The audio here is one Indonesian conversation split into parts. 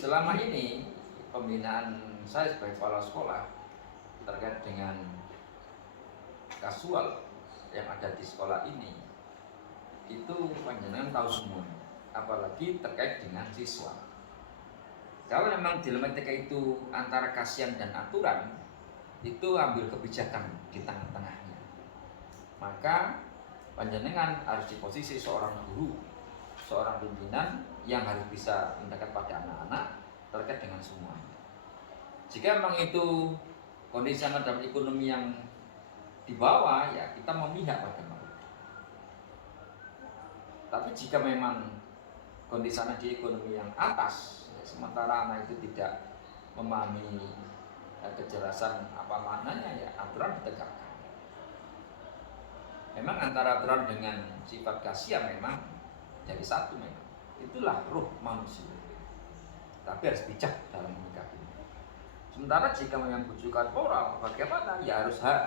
selama ini pembinaan saya sebagai kepala sekolah terkait dengan kasual yang ada di sekolah ini itu panjenengan tahu semua, apalagi terkait dengan siswa. Kalau memang dilematika itu antara kasihan dan aturan, itu ambil kebijakan di tengah-tengahnya. Maka panjenengan harus di posisi seorang guru, seorang pimpinan yang harus bisa mendekat pada anak-anak terkait dengan semuanya. Jika memang itu kondisi anak dalam ekonomi yang di bawah, ya kita memihak pada mereka. Tapi jika memang kondisi anak di ekonomi yang atas, ya, sementara anak itu tidak memahami kejelasan apa maknanya, ya aturan ditegakkan. Memang antara aturan dengan sifat kasihan memang jadi satu memang. Itulah ruh manusia. Tapi harus bijak dalam menyikapinya. Sementara jika memang bujukan moral, bagaimana? Ya harus hak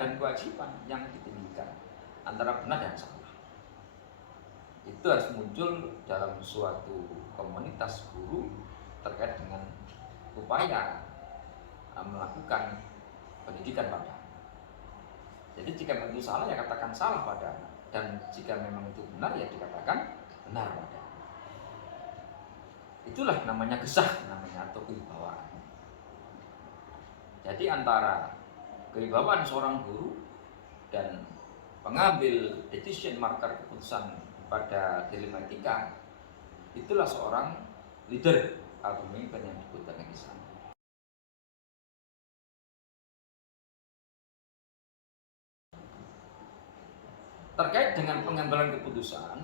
dan kewajiban yang ditinggikan antara benar dan salah. Itu harus muncul dalam suatu komunitas guru terkait dengan upaya melakukan pendidikan pada anak. Jadi jika memang itu salah, ya katakan salah pada anak, dan jika memang itu benar, ya dikatakan benar pada anak. Itulah namanya gesah, namanya atau kewibawaan. Jadi antara kewibawaan seorang guru dan pengambil decision maker keputusan pada dilema etika, itulah seorang leader atau pemimpin yang dibutuhkan di sana. Terkait dengan pengambilan keputusan,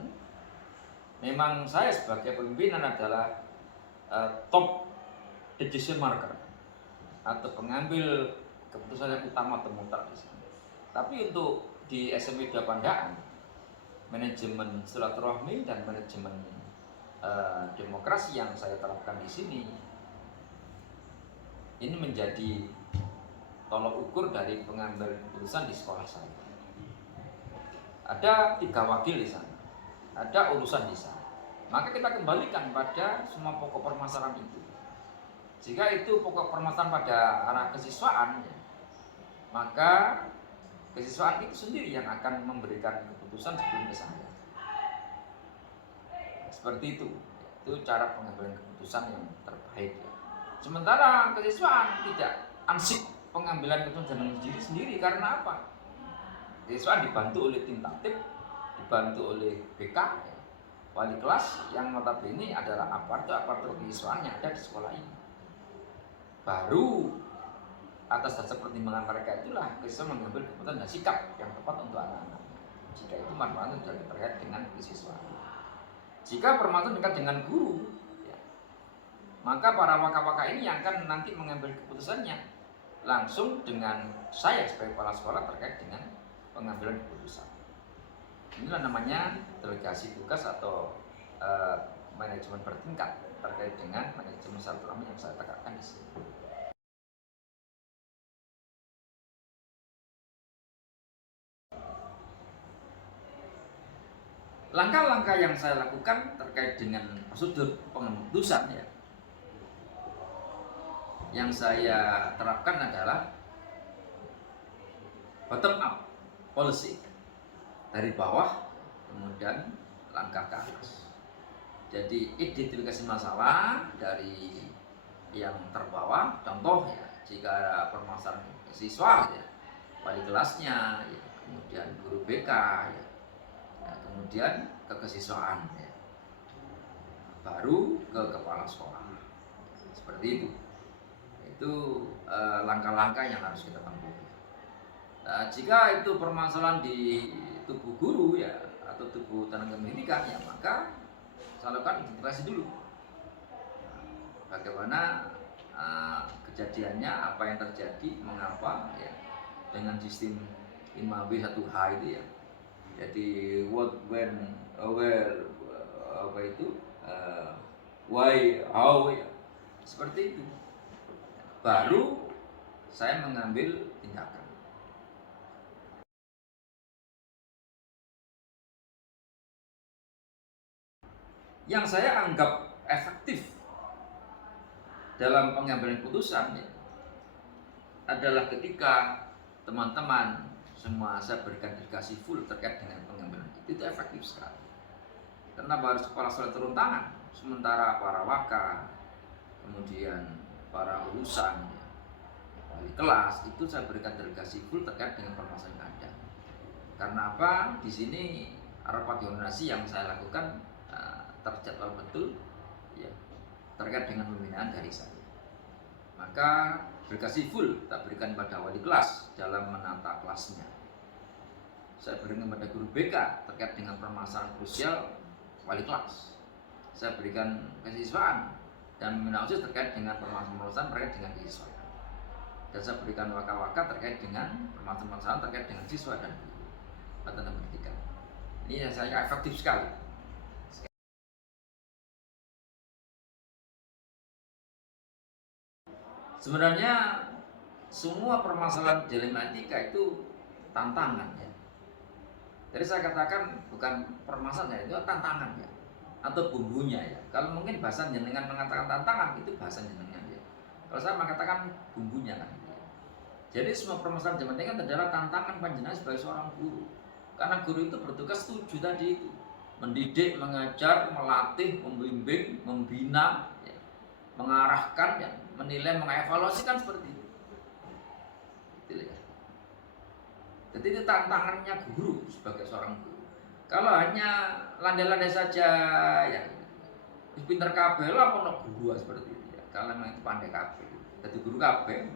memang saya sebagai pimpinan adalah top decision maker atau pengambil keputusan yang utama temutar di sana. Tapi untuk di SMI 2 Pandaan, manajemen silaturahmi dan manajemen demokrasi yang saya terapkan di sini, ini menjadi tolok ukur dari pengambil keputusan di sekolah saya. Ada 3 wakil di sana, ada urusan di sana. Maka kita kembalikan pada semua pokok permasalahan itu. Jika itu pokok permasalahan pada arah kesiswaan, maka kesiswaan itu sendiri yang akan memberikan keputusan sebelum ke saya. Seperti itu cara pengambilan keputusan yang terbaik. Sementara kesiswaan tidak ansip pengambilan keputusan dengan sendiri karena apa? Kesiswaan dibantu oleh tim tatip, dibantu oleh BK, wali kelas yang notabene adalah aparatur kesiswaan yang ada di sekolah ini. Baru atas dasar pertimbangan mereka itulah kesiswaan mengambil keputusan dan sikap yang tepat untuk anak-anak. Jika itu manfaatnya sudah terkait dengan kesiswaan. Jika permasalahan dekat dengan guru, ya, maka para waka-waka ini yang akan nanti mengambil keputusannya langsung dengan saya sebagai kepala sekolah terkait dengan pengambilan keputusan. Inilah namanya delegasi tugas atau manajemen bertingkat terkait dengan manajemen silaturahmi yang saya tegakkan di sini. Langkah-langkah yang saya lakukan terkait dengan prosedur pengeputusan, ya, yang saya terapkan adalah bottom up policy, dari bawah kemudian langkah ke atas. Jadi identifikasi masalah dari yang terbawah, contoh ya, jika ada permasalahan siswa, ya, wali kelasnya, ya, kemudian guru BK, ya, kemudian ke kesiswaan, ya, baru ke kepala sekolah. Seperti itu. Itu langkah-langkah yang harus kita tempuh. Nah, jika itu permasalahan di tubuh guru, ya, atau tubuh tenaga pendidikan, ya, maka saya lakukan identifikasi dulu. Bagaimana kejadiannya, apa yang terjadi, mengapa, ya, dengan sistem 5W1H itu, ya. Jadi what, when, where, apa itu, why, how, ya. Seperti itu. Baru saya mengambil tindakan. Yang saya anggap efektif dalam pengambilan keputusan ya, adalah ketika teman-teman semua saya berikan dedikasi full terkait dengan pengambilan itu efektif sekali. Kenapa harus kepala sekolah turun tangan, sementara para waka, kemudian para urusan, wali kelas itu saya berikan delegasi full terkait dengan permasalahan yang ada. Karena apa? Di sini rapat koordinasi yang saya lakukan terjadwal betul, ya, terkait dengan pembinaan dari saya. Maka delegasi full tak berikan pada wali kelas dalam menata kelasnya. Saya berikan kepada guru BK terkait dengan permasalahan krusial wali kelas. Saya berikan kesiswaan dan pembinaan OSIS terkait dengan permasalahan terkait dengan siswa. Dan saya berikan waka-waka terkait dengan permasalahan terkait dengan siswa dan guru atau pendidikan. Ini yang saya efektif sekali. Sebenarnya semua permasalahan dilematika itu tantangan ya. Jadi saya katakan bukan permasalahan itu tantangan ya, atau bumbunya ya. Kalau mungkin bahasa jenengan mengatakan tantangan itu bahasa jenengan ya. Kalau saya mengatakan bumbunya kan. Jadi semua permasalahan dilematika adalah tantangan panjenengan sebagai seorang guru. Karena guru itu bertugas 7 tadi itu, mendidik, mengajar, melatih, membimbing, membina, ya, mengarahkan, ya, menilai, mengevaluasi kan seperti itu. Jadi itu tantangannya guru sebagai seorang guru. Kalau hanya landai-landai saja, ya pinter kabeh lah ono guru seperti itu ya. Kalau memang itu pandai kabeh, jadi guru kabeh.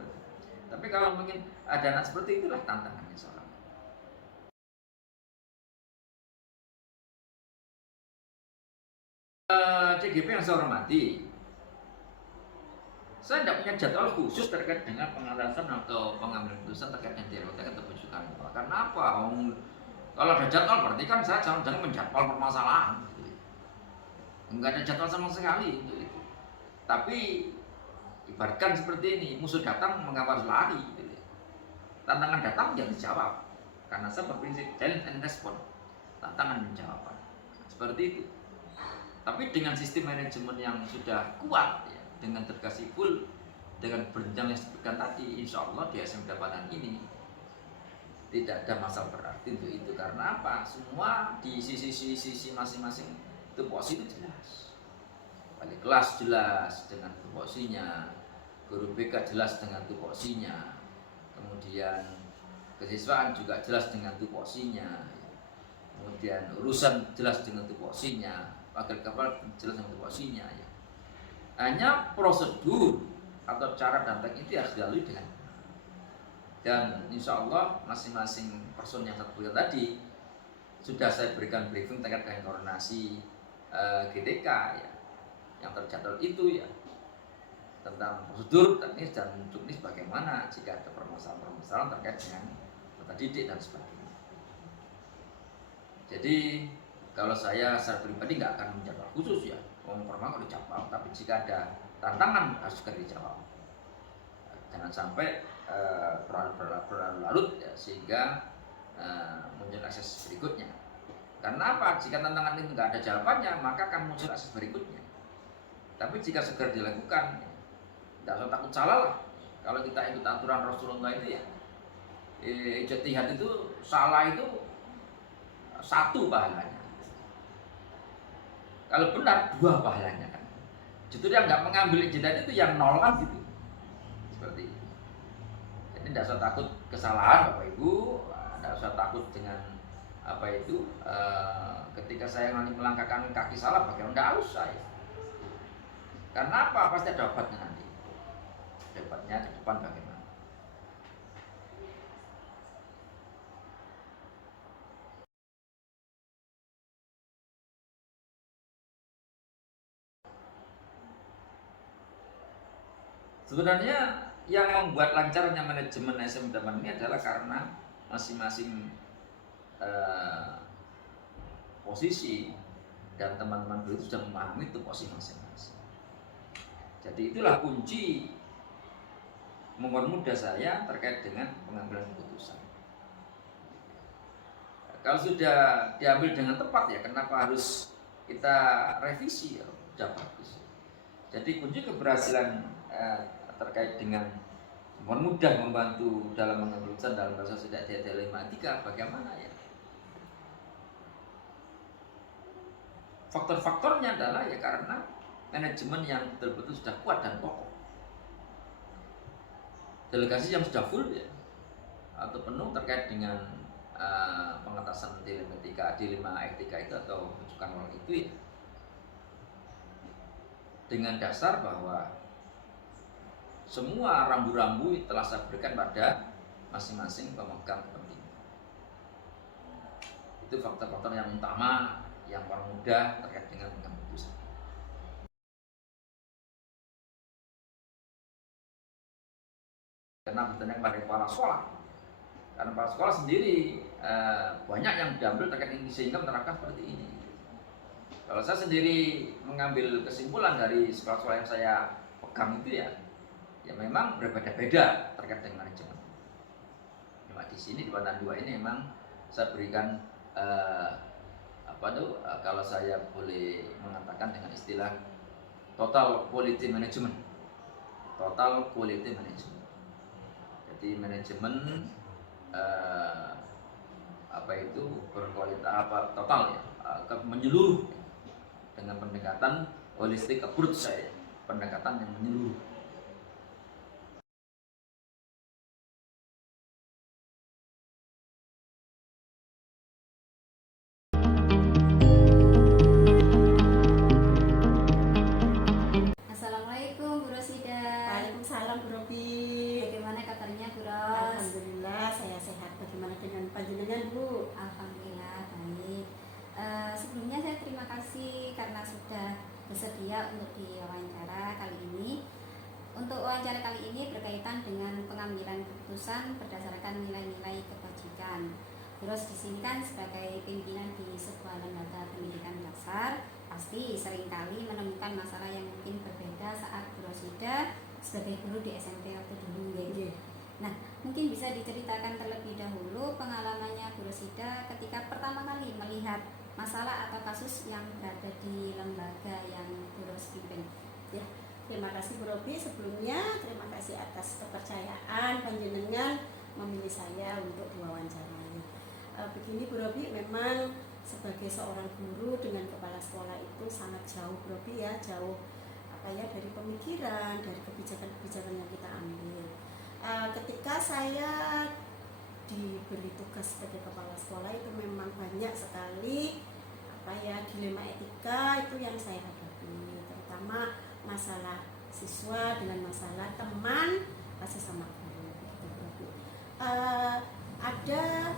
Tapi kalau mungkin ada anak seperti itulah tantangannya seorang. CGP yang saya hormati, saya tidak punya jadwal khusus terkait dengan pengatasan atau pengambilan keputusan terkait dengan dialogkan atau bujukan. Karena apa? Kalau ada jadwal berarti kan saya jangan menjadwal permasalahan. Enggak ada jadwal sama sekali untuk itu. Tapi ibaratkan seperti ini, musuh datang mengapa harus lari? Tantangan datang jangan dijawab. Karena saya berprinsip challenge and respond. Tantangan dan jawaban. Seperti itu. Tapi dengan sistem manajemen yang sudah kuat, ya, dengan dedikasi full, dengan berjenjang yang disebutkan tadi, insya Allah di SM pendapatan ini tidak ada masalah berarti untuk itu. Karena apa? Semua di sisi masing-masing tupoksi itu jelas. Wali kelas jelas dengan tupoksinya, guru BK jelas dengan tupoksinya, kemudian kesiswaan juga jelas dengan tupoksinya, kemudian urusan jelas dengan tupoksinya, wakil kepala jelas dengan tupoksinya ya. Hanya prosedur atau cara dan teknik itu harus dilalui dengan, dan insya Allah masing-masing person yang satu tadi sudah saya berikan briefing terkait dengan koordinasi GTK ya, yang terjadwal itu ya, tentang prosedur teknis dan teknis bagaimana jika ada permasalahan terkait dengan peserta didik dan sebagainya. Jadi kalau saya secara pribadi nggak akan menjawab khusus ya, permasalahan kalau dijawab, tapi jika ada tantangan harus segera dijawab. Jangan sampai berlarut-larut ya, sehingga muncul akses berikutnya. Karena apa? Jika tantangan itu nggak ada jawabannya, maka akan muncul akses berikutnya. Tapi jika segera dilakukan, tidak usah takut salah lah. Kalau kita ikut aturan Rasulullah itu ya, ijtihad itu salah itu 1 pahalanya. Kalau benar 2 pahalanya kan. Justru yang nggak mengambil ijtihad itu yang 0 kan gitu. Seperti itu. Jadi tidak usah takut kesalahan Bapak Ibu, tidak usah takut dengan apa itu ketika saya nanti melangkahkan kaki salah bagaimana, tidak usah ya. Karena apa? Pasti ada obatnya nanti. Obatnya ke depan bagaimana. Sebenarnya yang membuat lancarnya manajemen SM Daman ini adalah karena masing-masing posisi dan teman-teman guru itu sudah memahami itu posisi masing-masing. Jadi itulah kunci mempermudah saya terkait dengan pengambilan keputusan. Kalau sudah diambil dengan tepat ya, kenapa harus kita revisi ya? Sudah bagus. Jadi kunci keberhasilan terkait dengan mudah membantu dalam mengambil keputusan dalam proses tidak dialematika, bagaimana ya? Faktor-faktornya adalah ya karena manajemen yang betul-betul sudah kuat dan kokoh, delegasi yang sudah full ya atau penuh terkait dengan pengetasan dilema etika itu atau rujukan moral itu ya, dengan dasar bahwa semua rambu-rambu telah saya berikan pada masing-masing pemegang kepentingan. Itu faktor-faktor yang utama yang paling mudah terkait dengan keputusan. Karena bertanya kepada kepala sekolah, karena kepala sekolah sendiri banyak yang diambil terkait ini sehingga menerapkan seperti ini. Kalau saya sendiri mengambil kesimpulan dari sekolah-sekolah yang saya pegang itu ya memang berbeda-beda terkait dengan manajemen. Cuma di sini di Pantan 2 ini memang saya berikan kalau saya boleh mengatakan dengan istilah total quality management. Total quality management. Jadi manajemen berkualitas total ya, menyeluruh dengan pendekatan holistic approach saya, pendekatan yang menyeluruh. Assalamualaikum Bu Rosida. Waalaikumsalam Bu Robi. Bagaimana kabarnya Bu Ros? Alhamdulillah saya sehat. Bagaimana dengan panjenengan Bu? Alhamdulillah baik. Sebelumnya saya terima kasih karena sudah bersedia untuk diwawancara kali ini. Untuk wawancara kali ini berkaitan dengan pengambilan keputusan berdasarkan nilai-nilai kebajikan. Terus di sini kan sebagai pimpinan di sebuah lembaga pendidikan dasar, pasti seringkali menemukan masalah yang mungkin berbeda saat Bu Rosida sebagai guru di SMP waktu dulu ya. Nah, mungkin bisa diceritakan terlebih dahulu pengalamannya Bu Rosida ketika pertama kali melihat masalah atau kasus yang berada di lembaga yang Bu Ros pimpin. Ya, terima kasih Bu Robi. Sebelumnya terima kasih atas kepercayaan panjenengan memilih saya untuk diwawancarai. Begini Bu Robi, memang sebagai seorang guru dengan kepala sekolah itu sangat jauh Bu Robi ya, jauh dari pemikiran, dari kebijakan-kebijakan yang kita ambil. Ketika saya diberi tugas sebagai kepala sekolah itu memang banyak sekali dilema etika itu yang saya hadapi, terutama masalah siswa dengan masalah teman sesama guru gitu. Ada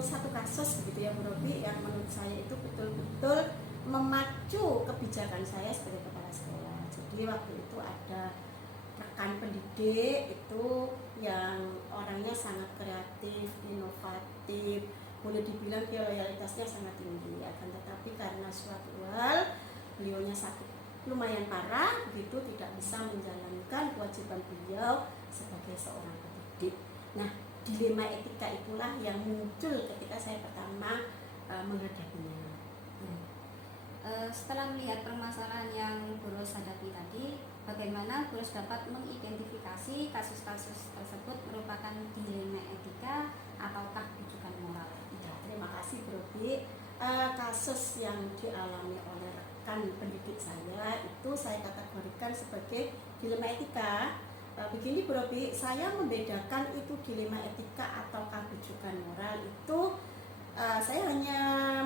satu kasus begitu ya Bu Robi yang menurut saya itu betul-betul memacu kebijakan saya sebagai kepala sekolah. Jadi waktu itu ada rekan pendidik itu yang orangnya sangat kreatif, inovatif, boleh dibilang dia loyalitasnya sangat tinggi. Akan tetapi karena suatu hal beliaunya sakit lumayan parah begitu, tidak bisa menjalankan kewajiban beliau sebagai seorang pendidik. Nah, dilema etika itulah yang muncul ketika saya pertama menghadapinya. Setelah melihat permasalahan yang Bu Ros hadapi tadi, bagaimana Bu Ros dapat mengidentifikasi kasus-kasus tersebut merupakan dilema etika ataukah rujukan moral? Ya, terima kasih Bu Robi. Kasus yang dialami oleh rekan pendidik saya itu saya kategorikan sebagai dilema etika. Begini Bu Robi, saya membedakan itu dilema etika ataukah rujukan moral itu saya hanya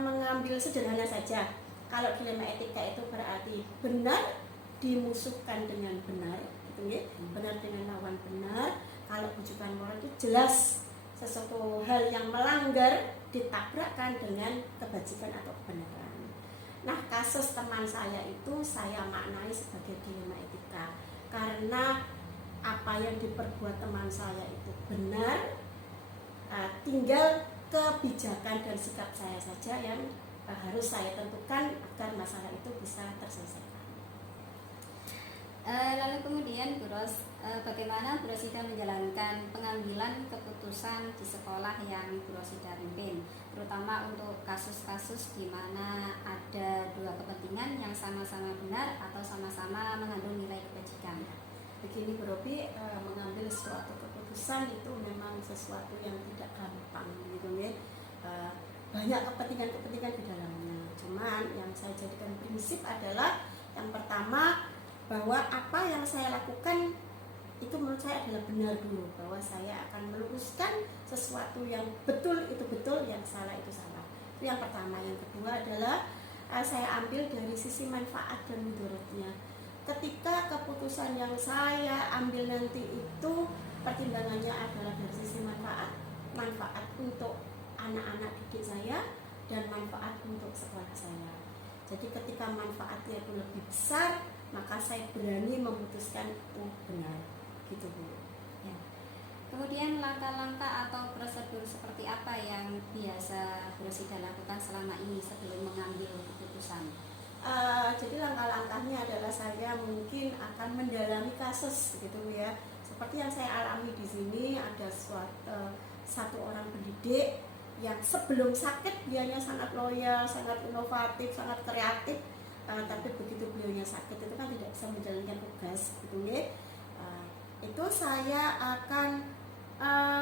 mengambil sederhana saja. Kalau dilema etika itu berarti benar dimusuhkan dengan benar, gitu ya, benar dengan lawan benar. Kalau rujukan moral itu jelas sesuatu hal yang melanggar ditabrakkan dengan kebajikan atau kebenaran. Nah, kasus teman saya itu saya maknai sebagai dilema etika karena apa yang diperbuat teman saya itu benar, tinggal kebijakan dan sikap saya saja yang harus saya tentukan agar masalah itu bisa terselesaikan. Lalu kemudian Bu Ros, bagaimana Bu Rosida menjalankan pengambilan keputusan di sekolah yang Bu Rosida pimpin, terutama untuk kasus-kasus di mana ada dua kepentingan yang sama-sama benar atau sama-sama mengandung nilai kebajikan? begini Bu Robi, mengambil suatu keputusan itu memang sesuatu yang tidak gampang gitu ya. Banyak kepentingan-kepentingan di dalamnya. Cuman yang saya jadikan prinsip adalah yang pertama, bahwa apa yang saya lakukan itu menurut saya adalah benar dulu, bahwa saya akan meluruskan sesuatu yang betul itu betul, yang salah itu salah. Itu yang pertama. Yang kedua adalah saya ambil dari sisi manfaat dan mudaratnya. Ketika keputusan yang saya ambil nanti itu pertimbangannya adalah dari sisi manfaat untuk anak-anak didik saya dan manfaat untuk sekolah saya. Jadi ketika manfaatnya itu lebih besar, maka saya berani memutuskan itu benar, gitu Bu. Ya. Kemudian langkah-langkah atau prosedur seperti apa yang biasa Bu Rosida lakukan selama ini sebelum mengambil keputusan? Jadi langkah-langkahnya adalah saya mungkin akan mendalami kasus, gitu ya. Seperti yang saya alami di sini, ada satu orang pendidik yang sebelum sakit dianya sangat loyal, sangat inovatif, sangat kreatif. Tapi begitu beliaunya sakit itu kan tidak bisa menjalankan tugas, gitu ya. Itu saya akan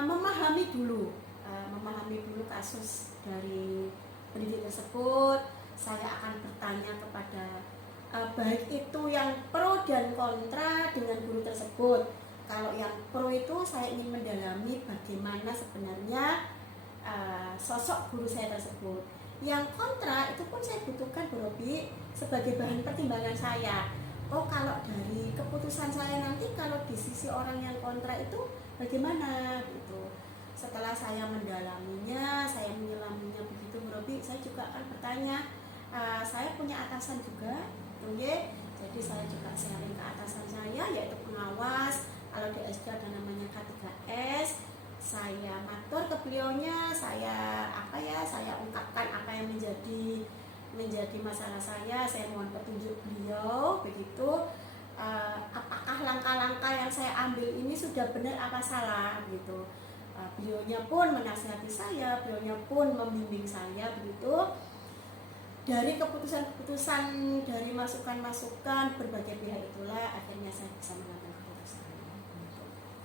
memahami dulu kasus dari pendidik tersebut. Saya akan bertanya kepada baik itu yang pro dan kontra dengan guru tersebut. Kalau yang pro itu saya ingin mendalami bagaimana sebenarnya sosok guru saya tersebut. Yang kontra itu pun saya butuhkan Bu Robi sebagai bahan pertimbangan saya. Oh, kalau dari keputusan saya nanti, kalau di sisi orang yang kontra itu bagaimana gitu. Setelah saya mendalaminya, saya menyelaminya begitu Bu Robi, saya juga akan bertanya. Saya punya atasan juga, jadi saya juga sharing ke atasan saya, yaitu pengawas. Kalau di SD ada namanya K3S. Saya matur ke beliaunya, saya ungkapkan apa yang menjadi masalah saya mohon petunjuk beliau begitu. Apakah langkah-langkah yang saya ambil ini sudah benar apa salah gitu. Beliaunya pun menasihati saya, beliaunya pun membimbing saya begitu. Dari keputusan-keputusan, dari masukan-masukan berbagai pihak itulah akhirnya saya bisa mengambil keputusan.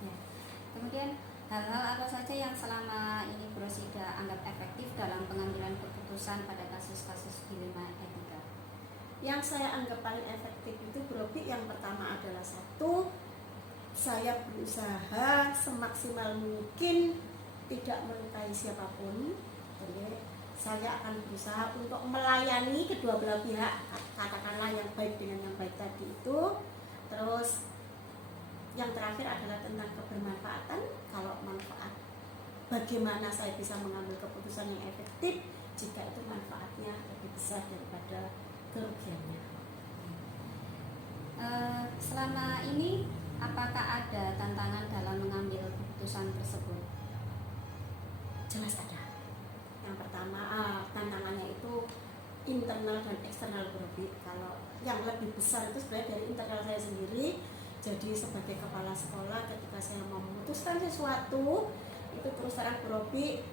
Ya. Kemudian hal-hal apa saja yang selama ini Bu Rosida anggap efektif dalam pengambilan keputusan pada kasus-kasus dilema etika? Yang saya anggap paling efektif itu Bu Robi, yang pertama adalah satu, saya berusaha semaksimal mungkin tidak melukai siapapun. Saya akan berusaha untuk melayani kedua belah pihak, katakanlah yang baik dengan yang baik tadi itu. Terus yang terakhir adalah tentang kebermanfaatan. Kalau manfaat, bagaimana saya bisa mengambil keputusan yang efektif jika itu manfaatnya lebih besar daripada kerugiannya. Selama ini apakah ada tantangan dalam mengambil keputusan tersebut? Jelas ada. Yang pertama, tantangannya itu internal dan eksternal Bu Robi. Kalau yang lebih besar itu sebenarnya dari internal saya sendiri. Jadi sebagai kepala sekolah, ketika saya memutuskan sesuatu, itu terus terang Bu Robi,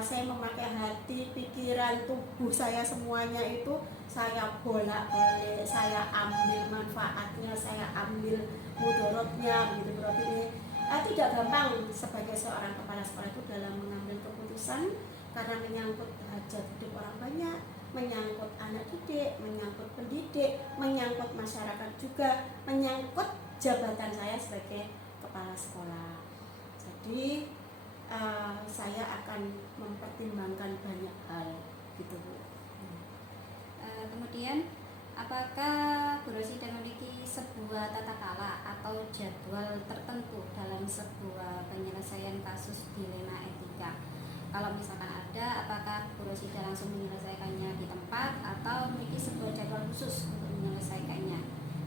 saya memakai hati, pikiran, tubuh saya semuanya itu saya bolak-balik, saya ambil manfaatnya, saya ambil mudorotnya, begitu Bu Robi. Tidak gampang sebagai seorang kepala sekolah itu dalam mengambil keputusan, karena menyangkut hajat hidup orang banyak, menyangkut anak didik, menyangkut pendidik, menyangkut masyarakat juga, menyangkut jabatan saya sebagai kepala sekolah. Jadi saya akan mempertimbangkan banyak hal, gitu Bu. Kemudian apakah Bu Rosida memiliki sebuah tata cara atau jadwal tertentu dalam sebuah penyelesaian kasus dilema etika? Kalau misalkan ada, apakah Bu Rosida langsung menyelesaikannya di tempat atau memiliki sebuah jadwal khusus untuk menyelesaikannya?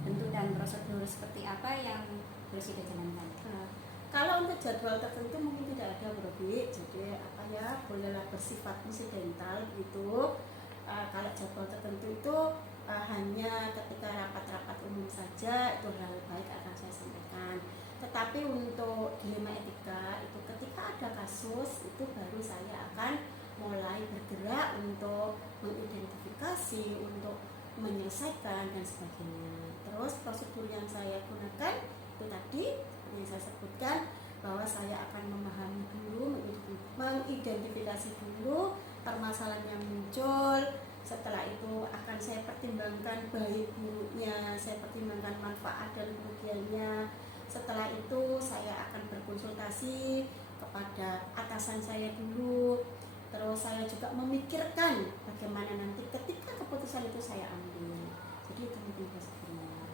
Bentuk dan prosedur seperti apa yang Bu Rosida jalankan? Kalau untuk jadwal tertentu mungkin tidak ada Bu Robi, jadi bolehlah bersifat insidental gitu. Kalau jadwal tertentu itu hanya ketika rapat-rapat umum saja, itu hal baik akan saya sampaikan. Tetapi untuk dilema etika itu ketika ada kasus, itu baru saya akan mulai bergerak untuk mengidentifikasi, untuk menyelesaikan dan sebagainya. Terus prosedur yang saya gunakan itu tadi yang saya sebutkan, bahwa saya akan memahami dulu, mengidentifikasi dulu permasalahan yang muncul. Setelah itu akan saya pertimbangkan baik buruknya, saya pertimbangkan manfaat dan kerugiannya. Setelah itu saya akan berkonsultasi kepada atasan saya dulu. Terus saya juga memikirkan bagaimana nanti ketika keputusan itu saya ambil. Jadi itu mungkin sebenarnya.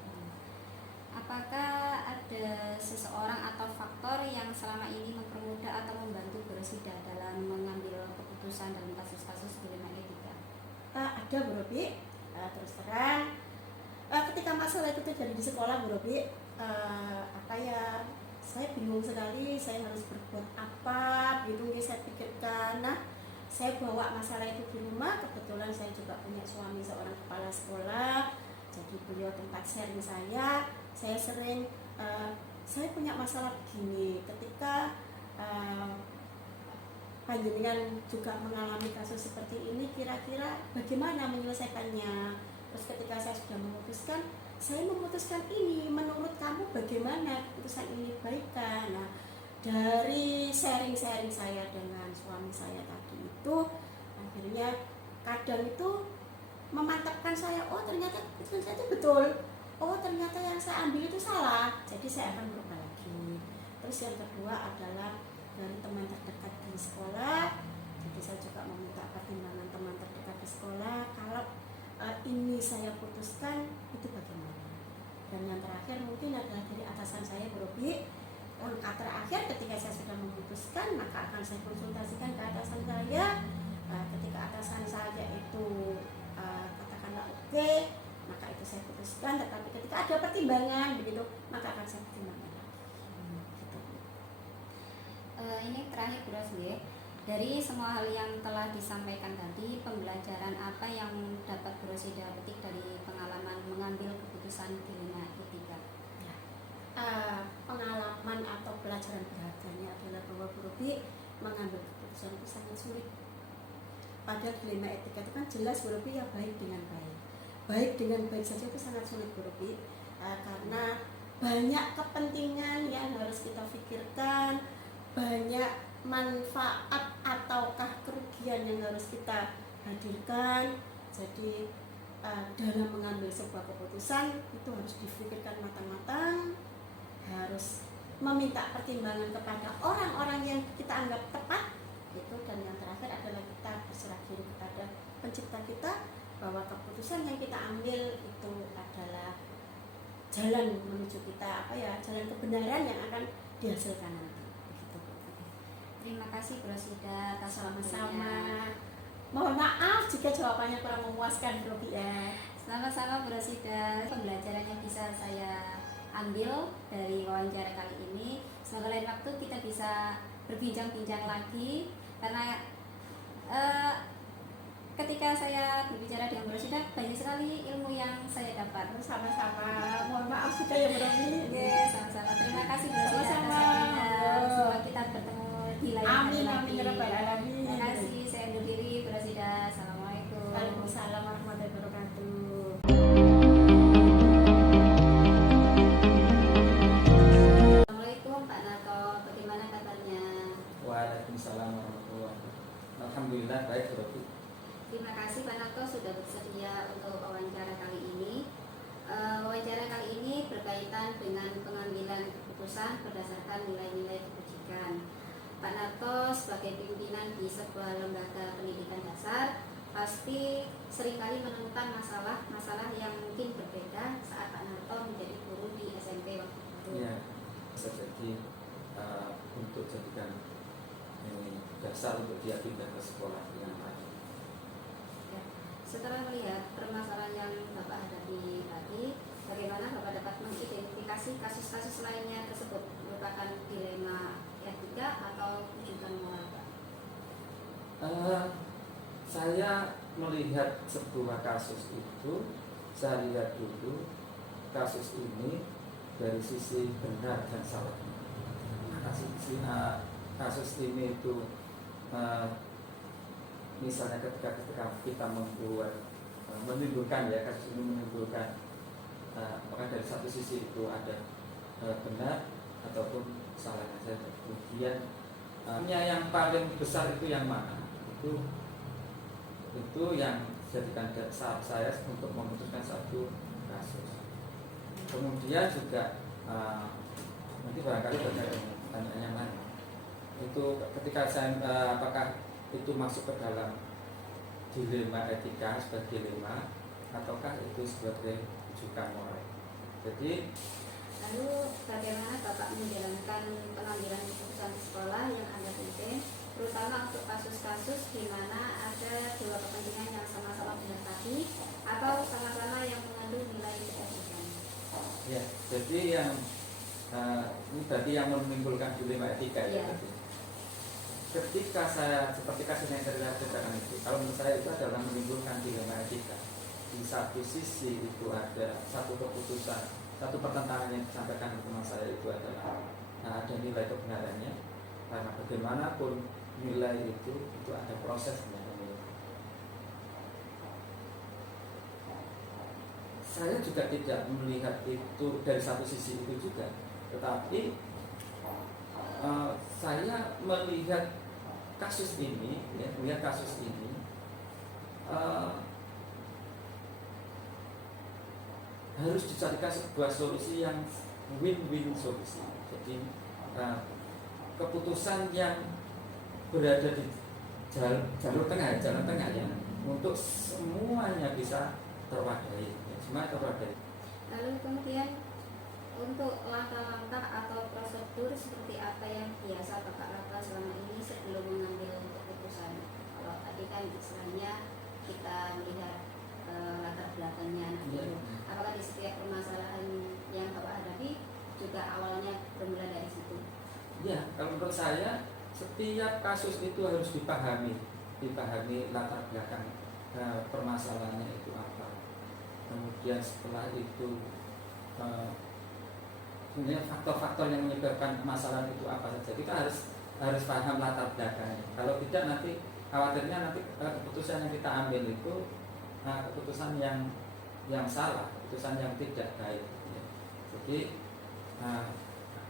Apakah ada seseorang atau faktor yang selama ini mempermudah atau membantu Bu Rosida dalam mengambil keputusan dalam kasus-kasus dilema etika? Ada Bu Robi, terus terang ketika masalah itu terjadi di sekolah Bu Robi, saya bingung sekali, saya harus berbuat apa gitu. Saya pikirkan, saya bawa masalah itu di rumah. Kebetulan saya juga punya suami seorang kepala sekolah, jadi beliau tempat sharing saya sering saya punya masalah begini. Ketika panjenengan juga mengalami kasus seperti ini, kira-kira bagaimana menyelesaikannya? Terus ketika saya sudah memutuskan, saya memutuskan ini, menurut kamu bagaimana keputusan ini, baikkah? Nah, dari sharing-sharing saya dengan suami saya tadi itu, akhirnya kadang itu memantapkan saya, oh ternyata keputusan saya itu betul, oh ternyata yang saya ambil itu salah, jadi saya akan berubah lagi. Terus yang kedua adalah dari teman terdekat di sekolah, jadi saya juga meminta pertimbangan teman terdekat di sekolah, kalau ini saya putuskan itu bagaimana. Dan yang terakhir mungkin adalah dari atasan saya Bu Robi. Langkah terakhir ketika saya sudah memutuskan, maka akan saya konsultasikan ke atasan saya. Ketika atasan saya itu katakanlah oke, maka itu saya putuskan. Tetapi ketika ada pertimbangan begitu, maka akan saya pertimbangkan lagi. Gitu. Ini terakhir Bu Rosida, dari semua hal yang telah disampaikan tadi, pembelajaran apa yang dapat Bu Rosida petik dari pengalaman mengambil keputusan dilema etika? Pengalaman atau pelajaran berharganya adalah bahwa Bu Robi mengambil keputusan itu sangat sulit. Padahal dilema etika itu kan jelas Bu Robi ya, baik dengan baik. Baik dengan baik saja itu sangat sulit Bu Robi, karena banyak kepentingan yang harus kita pikirkan, banyak manfaat ataukah kerugian yang harus kita hadirkan. Jadi dalam mengambil sebuah keputusan itu harus dipikirkan matang-matang, harus meminta pertimbangan kepada orang-orang yang kita anggap tepat gitu. Dan yang terakhir adalah kita berserah diri kepada pencipta kita, bahwa keputusan yang kita ambil itu adalah jalan menuju kita jalan kebenaran yang akan dihasilkan nanti. Terima kasih Bu Rosida atas Sama-sama. Mohon maaf jika jawabannya kurang memuaskan Bu Robi ya. Sama-sama Bu Rosida. Pembelajaran yang bisa saya ambil dari wawancara kali ini, semoga lain waktu kita bisa berbincang-bincang lagi, karena ketika saya berbicara dengan Bu Rosida banyak sekali ilmu yang saya dapat. Sama-sama. Mohon maaf juga ya Bu Robi. Sama-sama. Terima kasih Bu Rosida atas Sama-sama. waktunya. Semoga kita bertemu di lain hari lagi. Amin ya rabbal alamin. Terima kasih. Saya undur diri Bu Rosida. Assalamualaikum. Waalaikumsalam warahmatullahi wabarakatuh. Assalamualaikum Pak Nato. Bagaimana kabarnya? Waalaikumsalam warahmatullahi wabarakatuh. Alhamdulillah baik Bu Robi. Terima kasih Pak Nato sudah bersedia untuk wawancara kali ini. Wawancara kali ini berkaitan dengan pengambilan keputusan berdasarkan nilai-nilai kebajikan. Pak Nato sebagai pimpinan di sebuah lembaga pendidikan dasar pasti seringkali menemukan masalah-masalah yang mungkin berbeda saat Pak Nato menjadi guru di SMP waktu itu. Ya, bisa jadi untuk jadikan ini dasar untuk dia pindah ke sekolah yang lain. Setelah melihat permasalahan yang Bapak hadapi tadi, bagaimana Bapak dapat mengidentifikasi kasus-kasus lainnya tersebut merupakan dilema etika atau rujukan moral, Pak? Saya melihat sebuah kasus itu, saya lihat dulu kasus ini dari sisi benar dan salah. Kasus ini itu misalnya ketika kita menimbulkan ya, kasus ini menimbulkan apakah dari satu sisi itu ada benar ataupun salahnya saja. Kemudian yang paling besar itu yang mana? Itu yang jadikan dasar saya untuk memutuskan satu kasus. Kemudian juga nanti barangkali banyak pertanyaan yang lain. Itu ketika saya apakah itu masuk ke dalam dilema etika sebagai dilema ataukah itu sebagai rujukan moral. Jadi Lalu bagaimana Bapak menjalankan pengambilan keputusan di sekolah yang Anda pimpin, terutama untuk kasus-kasus di mana ada dua kepentingan yang sama-sama benar tadi atau sama-sama yang mengandung nilai keetikan? ya, jadi yang ini berarti yang menimbulkan dilema etika ya. Iya. Ketika saya seperti kasus yang saya ceritakan itu, kalau menurut saya itu adalah menimbulkan dilema etika. Di satu sisi itu ada satu keputusan, satu pertentangan yang disampaikan teman saya itu adalah ada nilai kebenarannya, karena bagaimanapun nilai itu ada prosesnya. Saya juga tidak melihat itu dari satu sisi itu juga, tetapi saya melihat kasus ini, harus dicarikan sebuah solusi yang win-win solusi. Jadi keputusan yang berada di jalur tengah ya, untuk semuanya bisa terwadahi, semua terwadahi. Lalu kemudian untuk langkah-langkah atau prosedur seperti apa yang biasa Bapak lakukan selama ini sebelum mengambil keputusan? Kalau tadi kan istilahnya kita melihat latar belakangnya anak dulu. Apakah di setiap permasalahan yang Bapak hadapi juga awalnya bermula dari situ? Ya, kalau menurut saya setiap kasus itu harus dipahami latar belakang permasalahannya itu apa. Kemudian setelah itu kemudian faktor-faktor yang menyebabkan masalah itu apa saja. Kita harus paham latar belakangnya. Kalau tidak nanti khawatirnya nanti keputusan yang kita ambil itu keputusan yang salah, keputusan yang tidak baik. Jadi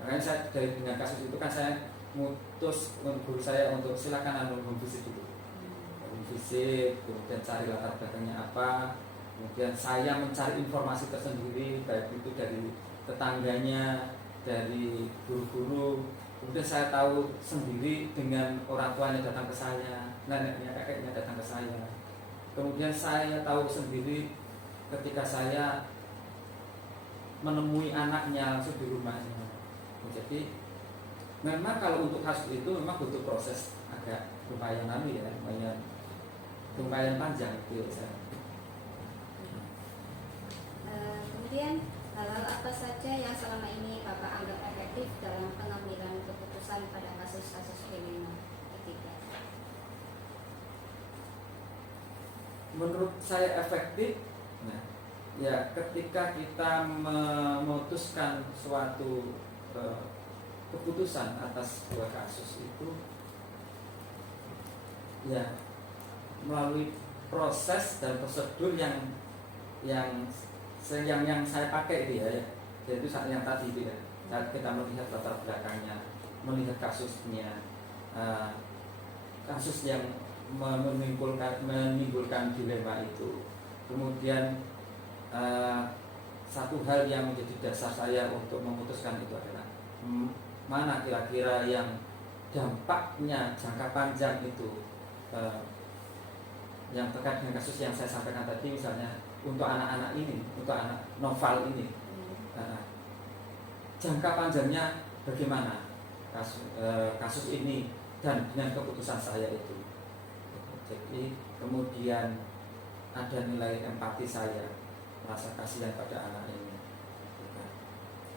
makanya saya dengan kasus itu kan saya mutus guru saya untuk silakan memvisit dulu, memvisit, kemudian cari latar belakangnya apa, kemudian saya mencari informasi tersendiri baik itu dari tetangganya, dari guru-guru, kemudian saya tahu sendiri dengan orang tuanya datang ke saya, neneknya, kakeknya datang ke saya, kemudian saya tahu sendiri ketika saya menemui anaknya langsung di rumahnya. Jadi memang kalau untuk kasus itu memang butuh proses agak lumayan lumayan panjang itu ya. Kemudian hal-hal apa saja yang selama ini Bapak anggap efektif dalam pengambilan keputusan pada kasus-kasus dilema etika? Menurut saya efektif, ya ketika kita memutuskan suatu keputusan atas sebuah kasus itu, ya melalui proses dan prosedur yang saya pakai itu ya, yaitu yang tadi itu ya, saat kita melihat latar belakangnya, melihat kasusnya, kasus yang menimbulkan dilema itu, kemudian satu hal yang menjadi dasar saya untuk memutuskan itu adalah mana kira-kira yang dampaknya jangka panjang itu, yang terkait dengan kasus yang saya sampaikan tadi, misalnya untuk anak-anak ini, untuk anak novel ini, jangka panjangnya bagaimana kasus ini dan dengan keputusan saya itu. Jadi kemudian ada nilai empati saya, merasa kasihan pada anak ini.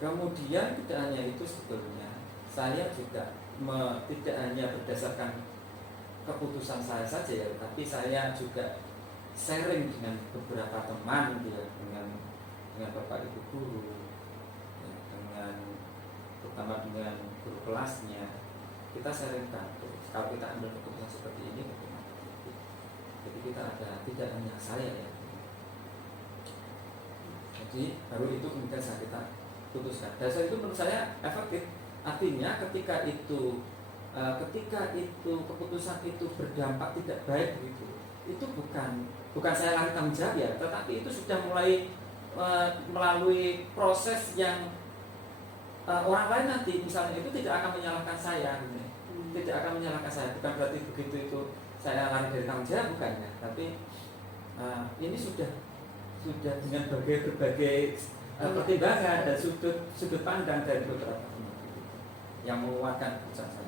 Kemudian tidak hanya itu, sebetulnya saya juga tidak hanya berdasarkan keputusan saya saja ya, tapi saya juga sharing dengan beberapa teman ya, dengan bapak ibu guru, ya, terutama dengan guru kelasnya. Kita sharingkan kalau kita ambil keputusan seperti ini bagaimana. Jadi kita tidak hanya saya ya. Jadi baru itu kemudian kita putuskan. Dasar itu menurut saya efektif. Artinya ketika itu keputusan itu berdampak tidak baik gitu, itu bukan saya lari tanggung jawab ya, tetapi itu sudah mulai melalui proses yang orang lain nanti misalnya itu tidak akan menyalahkan saya gitu. Tidak akan menyalahkan saya, bukan berarti begitu itu saya lari dari tanggung jawab, bukan ya, tapi ini sudah dengan berbagai pertimbangan dan sudut pandang dari beberapa teman yang menguatkan keputusan saya.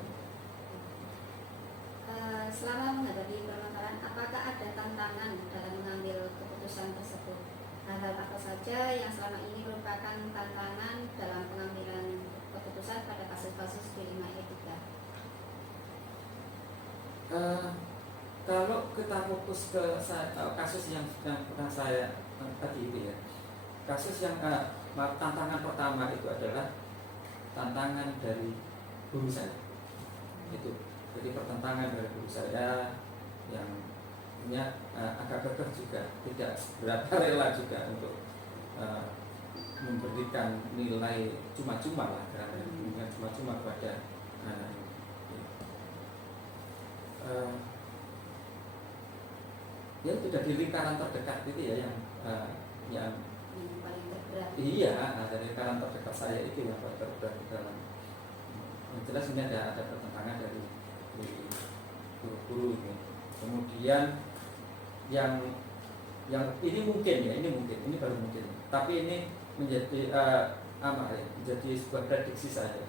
Selama menghadapi permasalahan, apakah ada tantangan dalam mengambil keputusan tersebut? Hal-hal apa saja yang selama ini merupakan tantangan dalam pengambilan keputusan pada kasus-kasus D5E3? Kalau kita fokus ke kasus yang pernah saya tadi itu ya, kasus yang tantangan pertama itu adalah tantangan dari guru saya. Itu jadi pertentangan dari guru saya yang agak kekeh juga, tidak berapa rela juga untuk memberikan nilai cuma-cuma lah, karena cuma-cuma kepada anak ini. Ya sudah di lingkaran terdekat itu ya yang Paling terberat. iya, dari lingkaran terdekat saya itu yang terberat di dalam. Yang jelas ini ada pertentangan dari guru-guru ini. Kemudian yang ini mungkin ya, ini baru mungkin, tapi ini menjadi menjadi sebuah prediksi saya.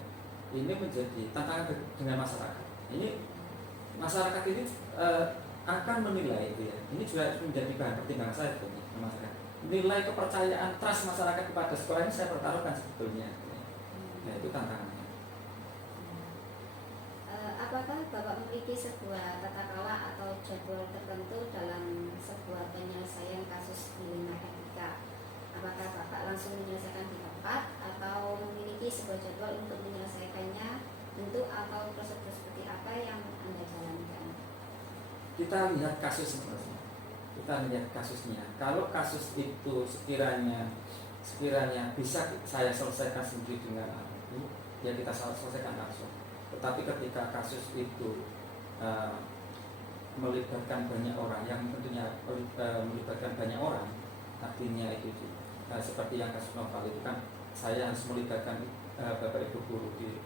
Ini menjadi tantangan dengan masyarakat. Ini masyarakat ini akan menilai itu ya. Ini juga menjadi bahan pertimbangan saya sebetulnya, masyarakat. Nilai kepercayaan trust masyarakat kepada sekolah ini saya pertaruhkan sebetulnya. Ya, itu tantangannya. Apakah Bapak memiliki sebuah tata kelola atau jadwal tertentu dalam sebuah penyelesaian kasus dilema etika? Apakah Bapak langsung menyelesaikan di tempat atau memiliki sebuah jadwal untuk menyelesaikannya, bentuk atau prosedur seperti apa yang Anda jalankan? Kita lihat kasusnya. Kalau kasus itu sekiranya bisa saya selesaikan sendiri dengan itu, ya kita selesaikan langsung. Tetapi ketika kasus itu melibatkan banyak orang, yang tentunya melibatkan banyak orang, artinya itu seperti yang kasus novel itu kan, saya harus melibatkan bapak ibu guru di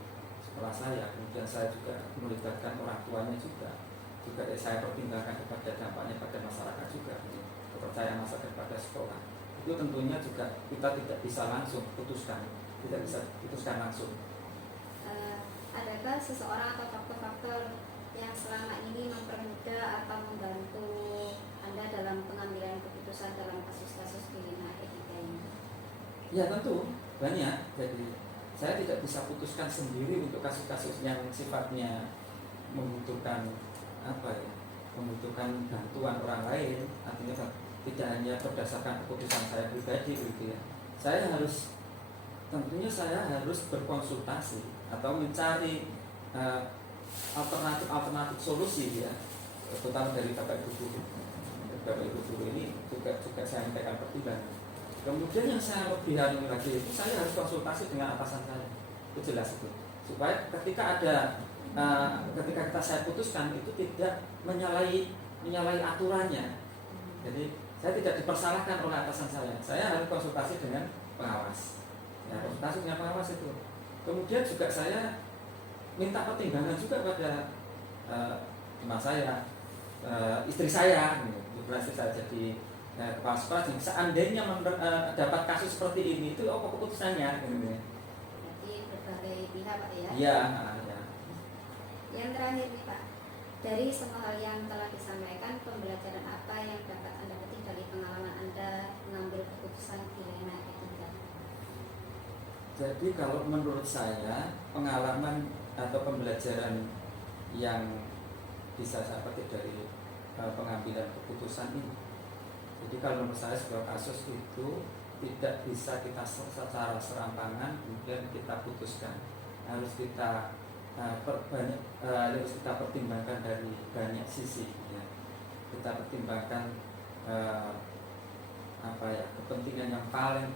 sekolah saya, kemudian saya juga melibatkan orang tuanya juga saya pertimbangkan kepada dampaknya pada masyarakat juga, kepercayaan masyarakat pada sekolah. Itu tentunya juga kita tidak bisa langsung putuskan langsung. Adakah seseorang atau faktor-faktor yang selama ini mempermudah atau membantu Anda dalam pengambilan keputusan dalam kasus-kasus dilema etika ini? Ya tentu banyak. Jadi saya tidak bisa putuskan sendiri untuk kasus-kasus yang sifatnya membutuhkan membutuhkan bantuan orang lain. Artinya tidak hanya berdasarkan keputusan saya pribadi gitu ya. Tentunya saya harus berkonsultasi atau mencari alternatif solusi ya, terutama dari bapak ibu guru. Bapak ibu guru ini juga saya sampaikan pertimbangan. Kemudian yang saya lebih lagi itu saya harus konsultasi dengan atasan saya. Itu jelas itu. Supaya ketika saya putuskan itu tidak menyalahi aturannya. Jadi saya tidak dipersalahkan oleh atasan saya. Saya harus konsultasi dengan pengawas. Ya, konsultasi dengan pengawas itu. Kemudian juga saya minta pertimbangan juga pada teman saya, istri saya, istri saya jadi kepala sekolah. Seandainya dapat kasus seperti ini, itu apa keputusannya? Berarti berbagai pihak Pak ya? Iya. Yang terakhir nih Pak, dari semua hal yang telah disampaikan, pembelajaran apa yang dapat Anda petik dari pengalaman Anda mengambil keputusan dilema etika? Jadi kalau menurut saya pengalaman atau pembelajaran yang bisa saya petik dari pengambilan keputusan ini. Jadi kalau menurut saya sebuah kasus itu tidak bisa kita secara serampangan kemudian kita putuskan. Harus kita pertimbangkan dari banyak sisi ya. Kita pertimbangkan kepentingan yang paling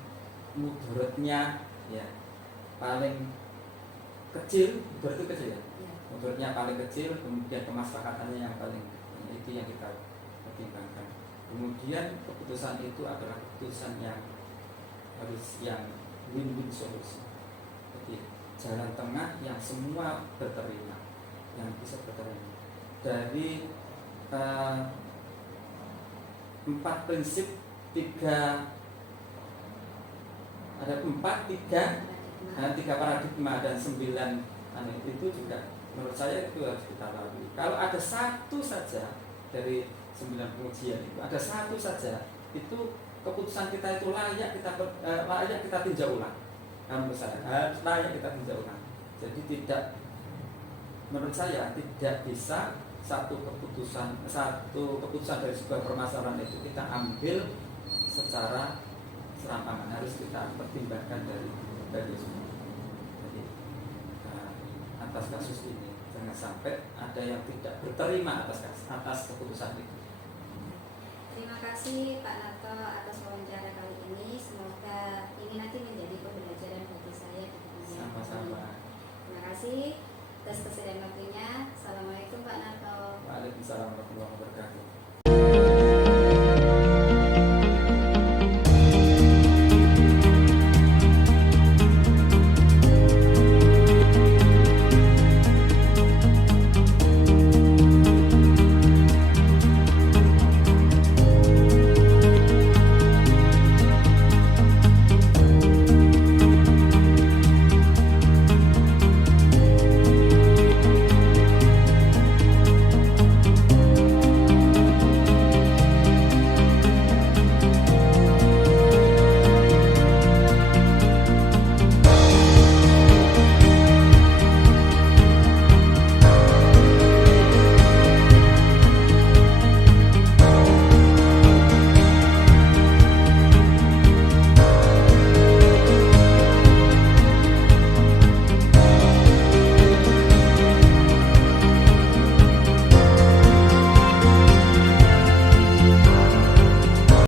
mudaratnya ya, paling kecil, mundur itu kecil ya, Ya. mundurnya paling kecil, kemudian kemaslahatan yang paling, itu yang kita pertimbangkan. Kemudian keputusan itu adalah keputusan yang harus yang win-win solution. Jadi jalan tengah yang semua berterima, yang bisa berterima. Dari 4 prinsip, 3 ada 4, 3 paradigma dan 9 itu juga menurut saya itu harus kita lalui. Kalau ada satu saja dari 9 pengujian itu, ada satu saja itu keputusan kita itu layak kita tinjau ulang. Menurut saya layak kita tinjau ulang. Jadi menurut saya tidak bisa satu keputusan dari sebuah permasalahan itu kita ambil secara serampangan, harus kita pertimbangkan dari semua. Jadi atas kasus ini jangan sampai ada yang tidak berterima atas keputusan itu. Terima kasih Pak Narto atas wawancara kali ini. Semoga ini nanti menjadi pembelajaran bagi saya di dunia. Sama-sama. Terima kasih atas kesediaan waktunya. Assalamualaikum Pak Narto. Waalaikumsalam warahmatullahi wabarakatuh.